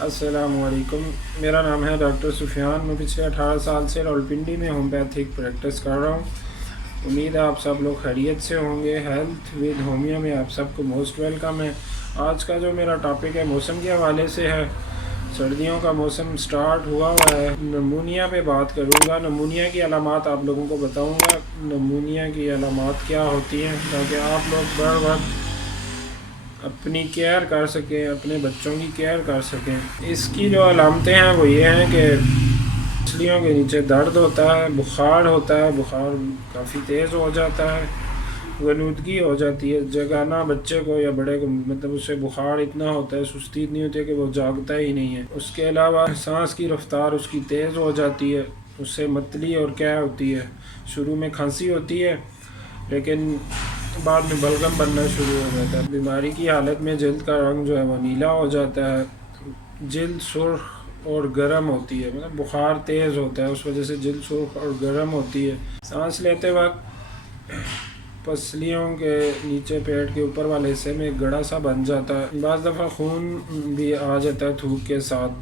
السلام علیکم، میرا نام ہے ڈاکٹر سفیان۔ میں پچھلے 18 سال سے راولپنڈی میں ہومیوپیتھک پریکٹس کر رہا ہوں۔ امید ہے آپ سب لوگ خیریت سے ہوں گے۔ ہیلتھ ود ہومیو میں آپ سب کو موسٹ ویلکم ہے۔ آج کا جو میرا ٹاپک ہے موسم کے حوالے سے ہے۔ سردیوں کا موسم سٹارٹ ہوا ہے۔ نمونیا پہ بات کروں گا۔ نمونیا کی علامات آپ لوگوں کو بتاؤں گا۔ نمونیا کی علامات کیا ہوتی ہیں تاکہ آپ لوگ بر وقت اپنی کیئر کر سکیں، اپنے بچوں کی کیئر کر سکیں۔ اس کی جو علامتیں ہیں وہ یہ ہیں کہ پسلیوں کے نیچے درد ہوتا ہے، بخار ہوتا ہے، بخار کافی تیز ہو جاتا ہے، غنودگی ہو جاتی ہے، جگانا بچے کو یا بڑے کو، مطلب اسے بخار اتنا ہوتا ہے، سستی اتنی ہوتی ہے کہ وہ جاگتا ہی نہیں ہے۔ اس کے علاوہ سانس کی رفتار اس کی تیز ہو جاتی ہے، اس سے متلی اور کیا ہوتی ہے، شروع میں کھانسی ہوتی ہے لیکن بعد میں بلغم بننا شروع ہو جاتا ہے۔ بیماری کی حالت میں جلد کا رنگ جو ہے وہ نیلا ہو جاتا ہے، جلد سرخ اور گرم ہوتی ہے، مطلب بخار تیز ہوتا ہے اس وجہ سے جلد سرخ اور گرم ہوتی ہے۔ سانس لیتے وقت پسلیوں کے نیچے پیٹ کے اوپر والے حصے میں ایک گڑھا سا بن جاتا ہے، بعض دفعہ خون بھی آ جاتا ہے تھوک کے ساتھ۔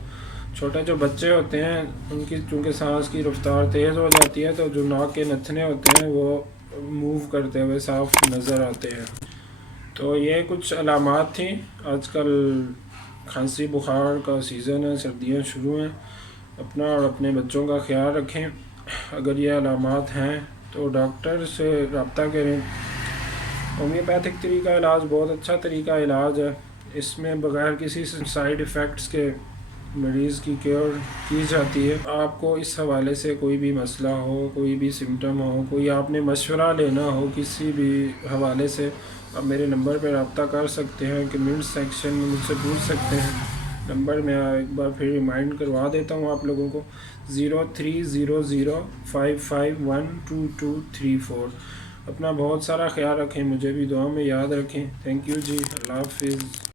چھوٹے جو بچے ہوتے ہیں ان کی چونکہ سانس کی رفتار تیز ہو جاتی ہے تو جو ناک کے نتھنے ہوتے ہیں وہ موو کرتے ہوئے صاف نظر آتے ہیں۔ تو یہ کچھ علامات تھیں۔ آج کل کھانسی بخار کا سیزن ہے، سردیاں شروع ہیں۔ اپنا اور اپنے بچوں کا خیال رکھیں۔ اگر یہ علامات ہیں تو ڈاکٹر سے رابطہ کریں۔ ہومیوپیتھک طریقہ علاج بہت اچھا طریقہ علاج ہے۔ اس میں بغیر کسی سائیڈ ایفیکٹس کے مریض کی کیئر کی جاتی ہے۔ آپ کو اس حوالے سے کوئی بھی مسئلہ ہو، کوئی بھی سمٹم ہو، کوئی آپ نے مشورہ لینا ہو کسی بھی حوالے سے، آپ میرے نمبر پہ رابطہ کر سکتے ہیں، کمنٹ سیکشن میں مجھ سے پوچھ سکتے ہیں۔ نمبر میں ایک بار پھر ریمائنڈ کروا دیتا ہوں آپ لوگوں کو، 030055122234۔ اپنا بہت سارا خیال رکھیں، مجھے بھی دعا میں یاد رکھیں۔ تھینک یو جی، اللہ حافظ۔